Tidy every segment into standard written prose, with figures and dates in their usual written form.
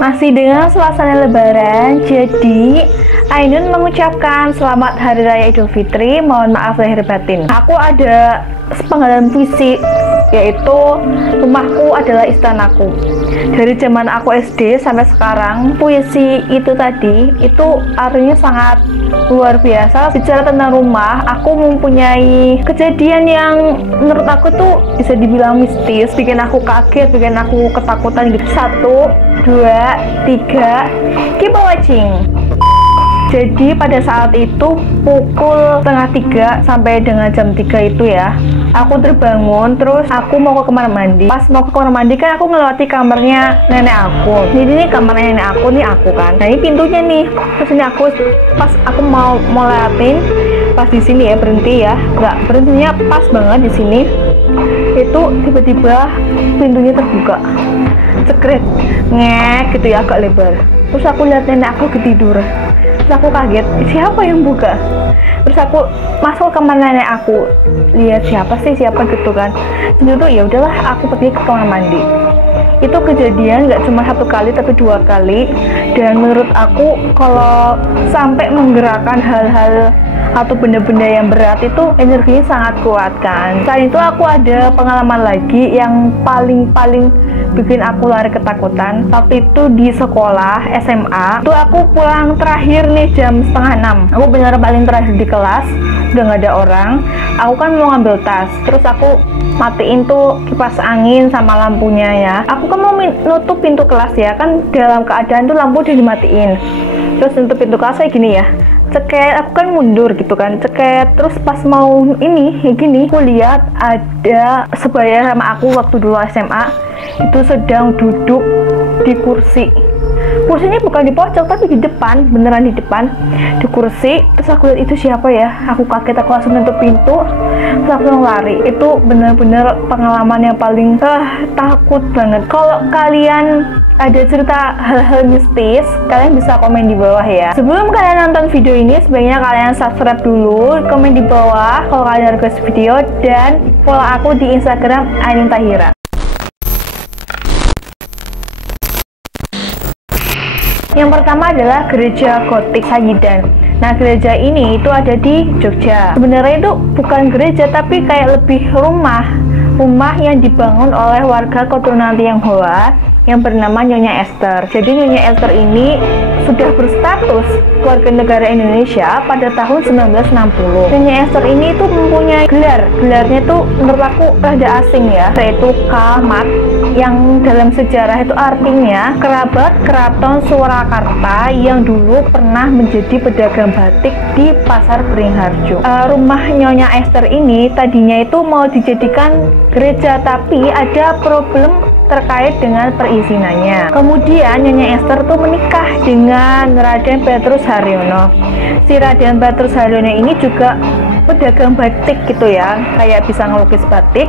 Masih dengan suasana lebaran, jadi Ainun mengucapkan selamat Hari Raya Idul Fitri, mohon maaf lahir batin. Aku ada sepenggalan puisi, yaitu rumahku adalah istanaku. Dari zaman aku SD sampai sekarang, puisi itu tadi, itu artinya sangat luar biasa. Bicara tentang rumah, aku mempunyai kejadian yang menurut aku tuh bisa dibilang mistis, bikin aku kaget, bikin aku ketakutan gitu. 1, 2, 3, keep watching. Jadi pada saat itu pukul setengah 3 sampai dengan jam 3 itu ya, aku terbangun, terus aku mau ke kamar mandi. Pas mau ke kamar mandi kan aku ngelewati kamarnya nenek aku. Jadi ini kamarnya nenek aku, nih aku kan. Nah ini pintunya nih. Terus ini aku pas aku mau lewatin, pas di sini ya berhenti ya, nggak berhentinya pas banget di sini. Itu tiba-tiba pintunya terbuka, cekret, ngek gitu ya, agak lebar. Terus aku lihat nenek aku ketiduran. Terus aku kaget, siapa yang buka? Terus aku masuk ke kamar nenek aku, lihat siapa gitu kan. Terus itu ya udahlah, aku pergi ke kamar mandi. Itu kejadian nggak cuma 1 kali tapi 2 kali, dan menurut aku kalau sampai menggerakkan hal-hal atau benda-benda yang berat itu energinya sangat kuat kan. Selain itu aku ada pengalaman lagi yang paling bikin aku lari ketakutan. Waktu itu di sekolah SMA tuh aku pulang terakhir nih jam setengah 6. Aku benar paling terakhir di kelas, udah nggak ada orang. Aku kan mau ngambil tas, terus aku matiin tuh kipas angin sama lampunya ya. Aku kan mau nutup pintu kelas ya, kan dalam keadaan tuh lampu udah dimatiin. Terus nutup pintu kelas kayak gini ya, ceket, aku kan mundur gitu kan, ceket. Terus pas mau ini kayak gini, aku lihat ada sebaya sama aku waktu dulu SMA itu sedang duduk di kursi. Kursinya bukan di pojok tapi di depan, beneran di depan, di kursi. Terus aku lihat itu siapa ya, aku kaget, aku langsung nutup pintu, terus aku langsung lari. Itu bener-bener pengalaman yang paling takut banget. Kalau kalian ada cerita hal-hal mistis, kalian bisa komen di bawah ya. Sebelum kalian nonton video ini, sebaiknya kalian subscribe dulu, komen di bawah kalau kalian request video, dan follow aku di Instagram Ainun Tahira. Yang pertama adalah gereja gotik Sayidan. Nah, gereja ini itu ada di Jogja. Sebenarnya itu bukan gereja tapi kayak lebih rumah yang dibangun oleh warga keturunan Tionghoa yang bernama Nyonya Esther. Jadi Nyonya Esther ini sudah berstatus warga negara Indonesia pada tahun 1960. Nyonya Esther ini tuh mempunyai gelarnya tuh menurut aku rada asing ya, yaitu Kamat, yang dalam sejarah itu artinya kerabat keraton Surakarta yang dulu pernah menjadi pedagang batik di Pasar Beringharjo. Rumah Nyonya Esther ini tadinya itu mau dijadikan gereja, tapi ada problem terkait dengan perizinannya. Kemudian Nyonya Esther tuh menikah dengan Raden Petrus Haryono. Si Raden Petrus Haryono ini juga pedagang batik gitu ya, kayak bisa ngelukis batik,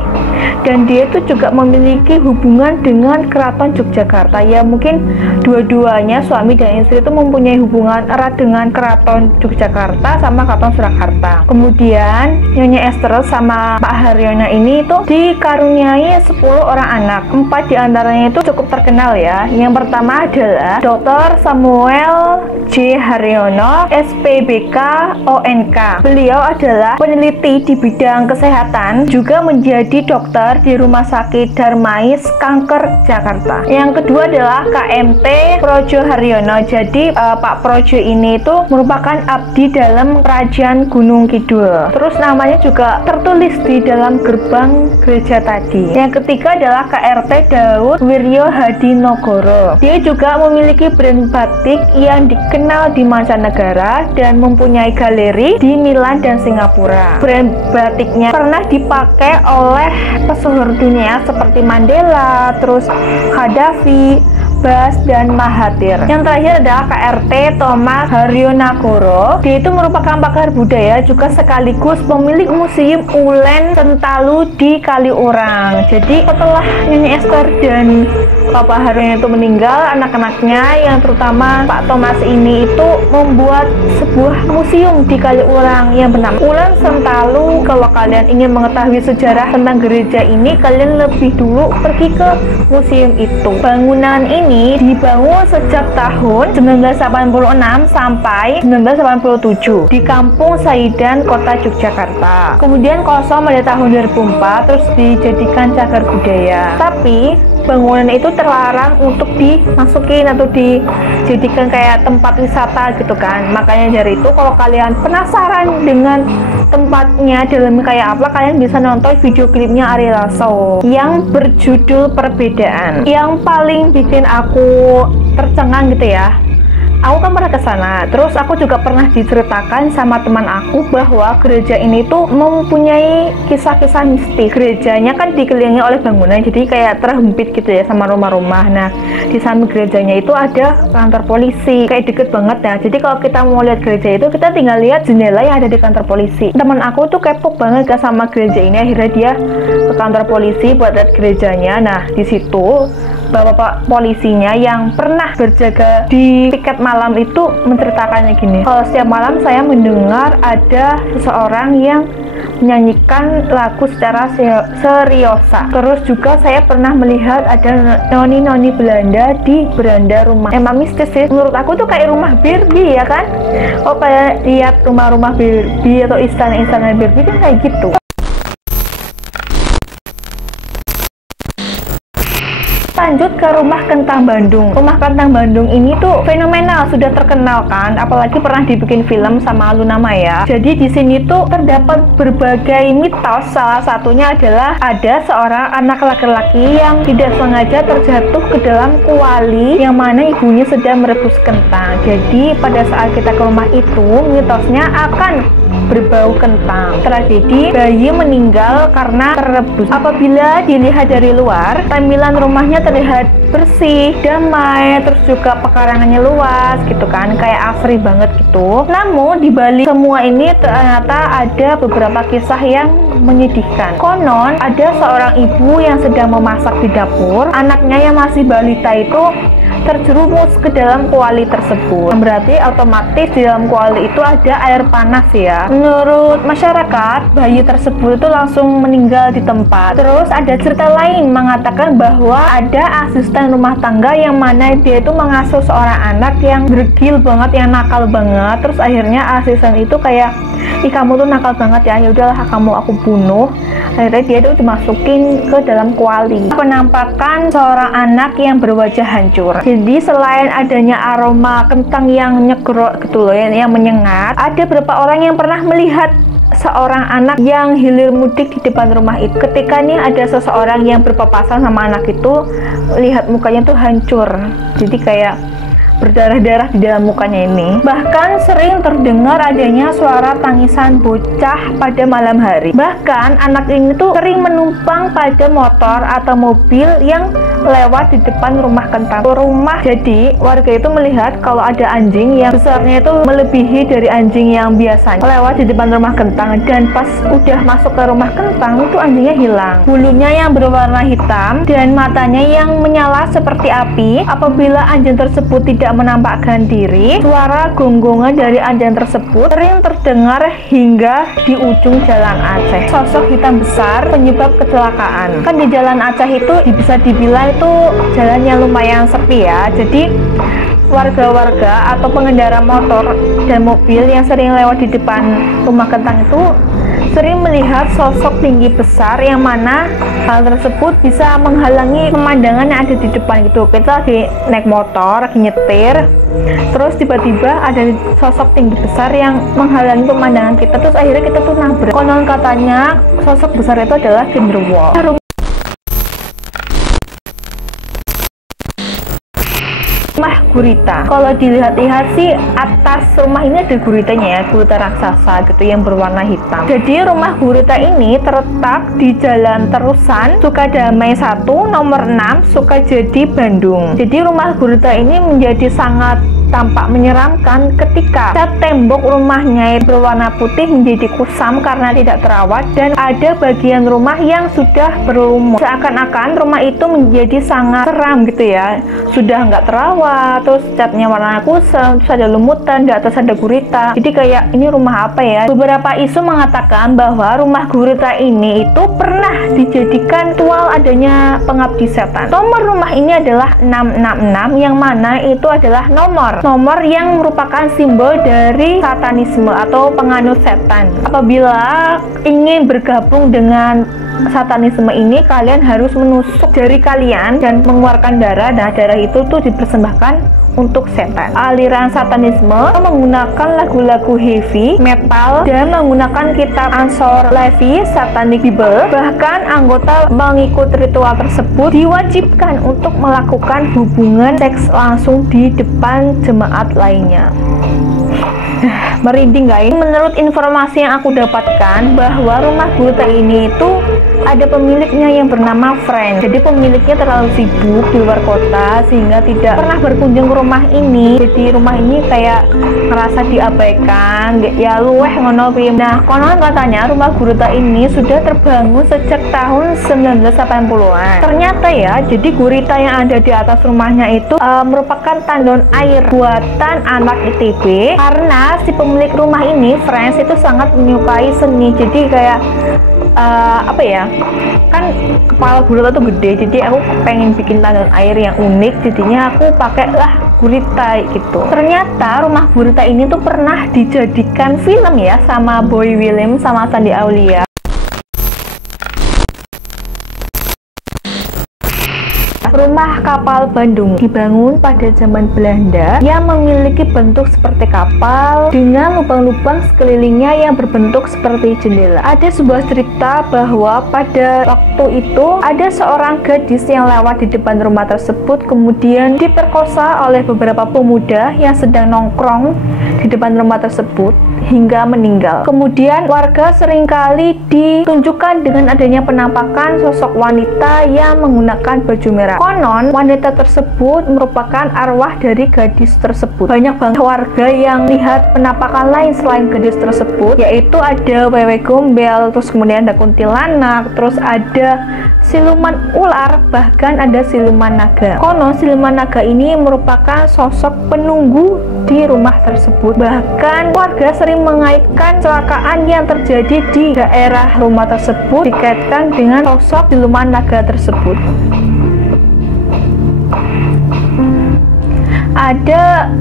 dan dia itu juga memiliki hubungan dengan Keraton Yogyakarta. Ya mungkin dua-duanya, suami dan istri itu mempunyai hubungan erat dengan Keraton Yogyakarta sama Keraton Surakarta. Kemudian Nyonya Esther sama Pak Haryono ini itu dikaruniai 10 orang anak. 4 diantaranya itu cukup terkenal ya. Yang pertama adalah Dr. Samuel J. Haryono, SPBK, ONK. Beliau adalah peneliti di bidang kesehatan, juga menjadi dokter di Rumah Sakit Darmais Kanker Jakarta. Yang kedua adalah KMT Projo Haryono. Jadi Pak Projo ini itu merupakan abdi dalam Kerajaan Gunung Kidul. Terus namanya juga tertulis di dalam gerbang gereja tadi. Yang ketiga adalah KRT Daud Wiryo Hadinogoro. Dia juga memiliki brand batik yang dikenal di mancanegara dan mempunyai galeri di Milan dan Singapura. Brand batiknya pernah dipakai oleh pesohor dunia seperti Mandela, terus Gaddafi, Bas, dan Mahathir. Yang terakhir adalah KRT Thomas Haryonagoro. Dia itu merupakan pakar budaya, juga sekaligus pemilik Museum Ulen Sentalu di Kaliurang. Jadi setelah Nyonya Esther dan Bapak Haryono itu meninggal, anak-anaknya yang terutama Pak Thomas ini itu membuat sebuah museum di Kaliurang yang bernama Ulen Sentalu. Kalau kalian ingin mengetahui sejarah tentang gereja ini, kalian lebih dulu pergi ke museum itu. Bangunan ini ini dibangun sejak tahun 1986 sampai 1987 di Kampung Saidan, Kota Yogyakarta. Kemudian kosong pada tahun 2004, terus dijadikan cagar budaya. Tapi bangunan itu terlarang untuk dimasukin atau dijadikan kayak tempat wisata gitu kan. Makanya dari itu kalau kalian penasaran dengan tempatnya dalamnya kayak apa, kalian bisa nonton video klipnya Ari Lasso yang berjudul Perbedaan. Yang paling bikin aku tercengang gitu ya, aku kan pernah ke sana, terus aku juga pernah diceritakan sama teman aku bahwa gereja ini tuh mempunyai kisah-kisah mistis. Gerejanya kan dikelilingi oleh bangunan, jadi kayak terhimpit gitu ya sama rumah-rumah. Nah, di samping gerejanya itu ada kantor polisi, kayak deket banget ya. Jadi kalau kita mau lihat gereja itu, kita tinggal lihat jendela yang ada di kantor polisi. Teman aku tuh kepo banget kan sama gereja ini, akhirnya dia ke kantor polisi buat lihat gerejanya. Nah, di situ bapak polisinya yang pernah berjaga di piket malam itu menceritakannya gini, kalau setiap malam saya mendengar ada seseorang yang menyanyikan lagu secara seriosa. Terus juga saya pernah melihat ada noni-noni Belanda di beranda rumah. Emang mistis sih, menurut aku tuh kayak rumah Barbie ya kan. Oh, kayak lihat rumah-rumah Barbie atau istana-istana Barbie kan kayak gitu. Lanjut ke Rumah Kentang Bandung. Rumah Kentang Bandung ini tuh fenomenal, sudah terkenal kan, apalagi pernah dibikin film sama Luna Maya. Jadi di sini tuh terdapat berbagai mitos. Salah satunya adalah ada seorang anak laki-laki yang tidak sengaja terjatuh ke dalam kuali yang mana ibunya sedang merebus kentang. Jadi pada saat kita ke rumah itu, mitosnya akan berbau kentang. Tragedi bayi meninggal karena terebus. Apabila dilihat dari luar, tampilan rumahnya terlihat bersih, damai, terus juga pekarangannya luas gitu kan, kayak asri banget gitu. Namun di balik semua ini ternyata ada beberapa kisah yang menyedihkan. Konon ada seorang ibu yang sedang memasak di dapur, anaknya yang masih balita itu terjerumus ke dalam kuali tersebut. Berarti otomatis di dalam kuali itu ada air panas ya. Menurut masyarakat, bayi tersebut itu langsung meninggal di tempat. Terus ada cerita lain mengatakan bahwa ada asisten rumah tangga yang mana dia itu mengasuh seorang anak yang bergil banget, yang nakal banget. Terus akhirnya asisten itu kayak, ih kamu tuh nakal banget ya, udahlah kamu aku bunuh. Akhirnya dia itu dimasukin ke dalam kuali. Penampakan seorang anak yang berwajah hancur. Jadi selain adanya aroma kentang yang nyegrok gitu loh, yang menyengat, ada beberapa orang yang pernah melihat seorang anak yang hilir mudik di depan rumah itu. Ketika nih ada seseorang yang berpapasan sama anak itu, lihat mukanya tuh hancur, jadi kayak berdarah-darah di dalam mukanya ini. Bahkan sering terdengar adanya suara tangisan bocah pada malam hari. Bahkan anak ini tuh sering menumpang pada motor atau mobil yang lewat di depan rumah kentang. Jadi warga itu melihat kalau ada anjing yang besarnya itu melebihi dari anjing yang biasanya lewat di depan rumah kentang, dan pas udah masuk ke rumah kentang itu anjingnya hilang. Bulunya yang berwarna hitam dan matanya yang menyala seperti api. Apabila anjing tersebut tidak menampakkan diri, suara gonggongan dari anjing tersebut sering terdengar hingga di ujung Jalan Aceh. Sosok hitam besar penyebab kecelakaan. Kan di Jalan Aceh itu bisa dibilang itu jalan yang lumayan sepi ya. Jadi warga-warga atau pengendara motor dan mobil yang sering lewat di depan rumah kentang itu sering melihat sosok tinggi besar yang mana hal tersebut bisa menghalangi pemandangan yang ada di depan gitu. Kita lagi naik motor, lagi nyetir, terus tiba-tiba ada sosok tinggi besar yang menghalangi pemandangan kita, terus akhirnya kita tuh nabrak. Konon katanya sosok besar itu adalah genderuwo. Rumah gurita. Kalau dilihat-lihat sih atas rumah ini ada guritanya ya, gurita raksasa gitu yang berwarna hitam. Jadi rumah gurita ini terletak di Jalan Terusan Sukadamai 1 nomor 6 Sukajadi, Bandung. Jadi rumah gurita ini menjadi sangat tampak menyeramkan ketika cat tembok rumahnya berwarna putih menjadi kusam karena tidak terawat, dan ada bagian rumah yang sudah berlumut. Seakan-akan rumah itu menjadi sangat seram gitu ya, sudah nggak terawat, terus catnya warna kusam, terus ada lumutan, di atas ada gurita. Jadi kayak ini rumah apa ya? Beberapa isu mengatakan bahwa rumah gurita ini itu pernah dijadikan ritual adanya pengabdi setan. Nomor rumah ini adalah 666, yang mana itu adalah nomor yang merupakan simbol dari satanisme atau penganut setan. Apabila ingin bergabung dengan satanisme ini, kalian harus menusuk jari kalian dan mengeluarkan darah. Nah, darah itu tuh dipersembahkan untuk setan. Aliran satanisme menggunakan lagu-lagu heavy metal dan menggunakan kitab Ansor Levi Satanic Bible. Bahkan anggota mengikut ritual tersebut diwajibkan untuk melakukan hubungan seks langsung di depan jemaat lainnya. Merinding guys. Menurut informasi yang aku dapatkan, bahwa rumah gurita ini itu ada pemiliknya yang bernama Frank. Jadi pemiliknya terlalu sibuk di luar kota sehingga tidak pernah berkunjung ke rumah ini. Jadi rumah ini kayak ngerasa diabaikan, ya luweh ngono piye. Nah, konon katanya rumah gurita ini sudah terbangun sejak tahun 1980-an. Ternyata ya, jadi gurita yang ada di atas rumahnya itu merupakan tandon air buatan anak ITB, karena si pemilik rumah ini, Frank, itu sangat menyukai seni. Jadi kayak apa ya, kan kepala gurita tuh gede, jadi aku pengen bikin tandon air yang unik, jadinya aku pakailah gurita gitu. Ternyata rumah gurita ini tuh pernah dijadikan film ya sama Boy William sama Shandy Aulia. Rumah kapal Bandung dibangun pada zaman Belanda yang memiliki bentuk seperti kapal dengan lubang-lubang sekelilingnya yang berbentuk seperti jendela. Ada sebuah cerita bahwa pada waktu itu ada seorang gadis yang lewat di depan rumah tersebut, kemudian diperkosa oleh beberapa pemuda yang sedang nongkrong di depan rumah tersebut hingga meninggal. Kemudian warga seringkali ditunjukkan dengan adanya penampakan sosok wanita yang menggunakan baju merah. Konon wanita tersebut merupakan arwah dari gadis tersebut. Banyak banget warga yang lihat penampakan lain selain gadis tersebut, yaitu ada wewe gombel, terus kemudian ada kuntilanak, terus ada siluman ular, bahkan ada siluman naga. Konon siluman naga ini merupakan sosok penunggu di rumah tersebut. Bahkan warga sering mengaitkan kecelakaan yang terjadi di daerah rumah tersebut dikaitkan dengan sosok siluman naga tersebut. Ada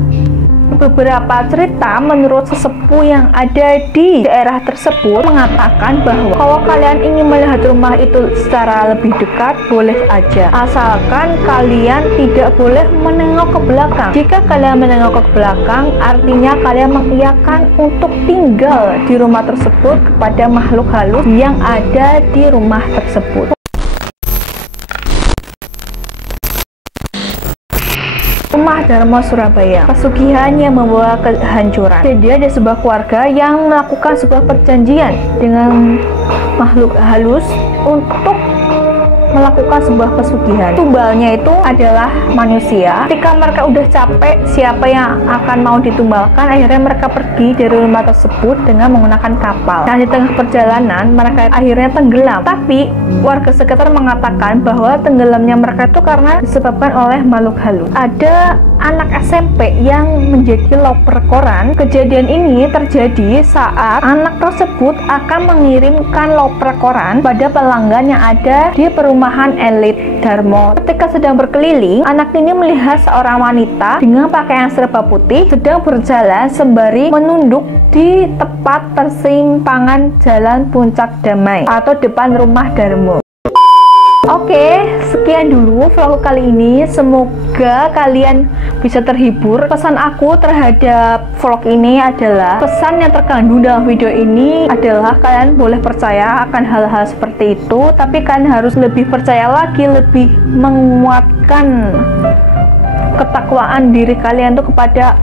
beberapa cerita menurut sesepuh yang ada di daerah tersebut mengatakan bahwa kalau kalian ingin melihat rumah itu secara lebih dekat, boleh aja, asalkan kalian tidak boleh menengok ke belakang. Jika kalian menengok ke belakang, artinya kalian mengiyakan untuk tinggal di rumah tersebut kepada makhluk halus yang ada di rumah tersebut. Rumah Dharma Surabaya, pesugihan yang membawa kehancuran. Jadi ada sebuah keluarga yang melakukan sebuah perjanjian dengan makhluk halus untuk melakukan sebuah pesugihan. Tumbalnya itu adalah manusia. Ketika mereka udah capek siapa yang akan mau ditumbalkan, akhirnya mereka pergi dari rumah tersebut dengan menggunakan kapal. Nah, di tengah perjalanan mereka akhirnya tenggelam. Tapi warga sekitar mengatakan bahwa tenggelamnya mereka itu karena disebabkan oleh makhluk halus. Ada anak SMP yang menjadi loper koran. Kejadian ini terjadi saat anak tersebut akan mengirimkan loper koran pada pelanggan yang ada di perumahan elit Darmo. Ketika sedang berkeliling, anak ini melihat seorang wanita dengan pakaian serba putih sedang berjalan sembari menunduk di tepat persimpangan Jalan Puncak Damai atau depan rumah Darmo. Oke, sekian dulu vlog kali ini. Semoga kalian bisa terhibur. Pesan aku terhadap vlog ini adalah, pesan yang terkandung dalam video ini adalah kalian boleh percaya akan hal-hal seperti itu, tapi kalian harus lebih percaya lagi, lebih menguatkan ketakwaan diri kalian tuh kepada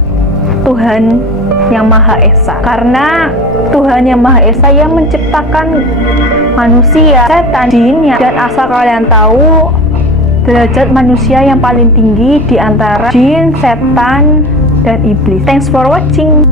Tuhan yang Maha Esa. Karena Tuhan yang Maha Esa yang menciptakan manusia, setan, jin, dan asal kalian tahu, derajat manusia yang paling tinggi di antara jin, setan, dan iblis. Thanks for watching.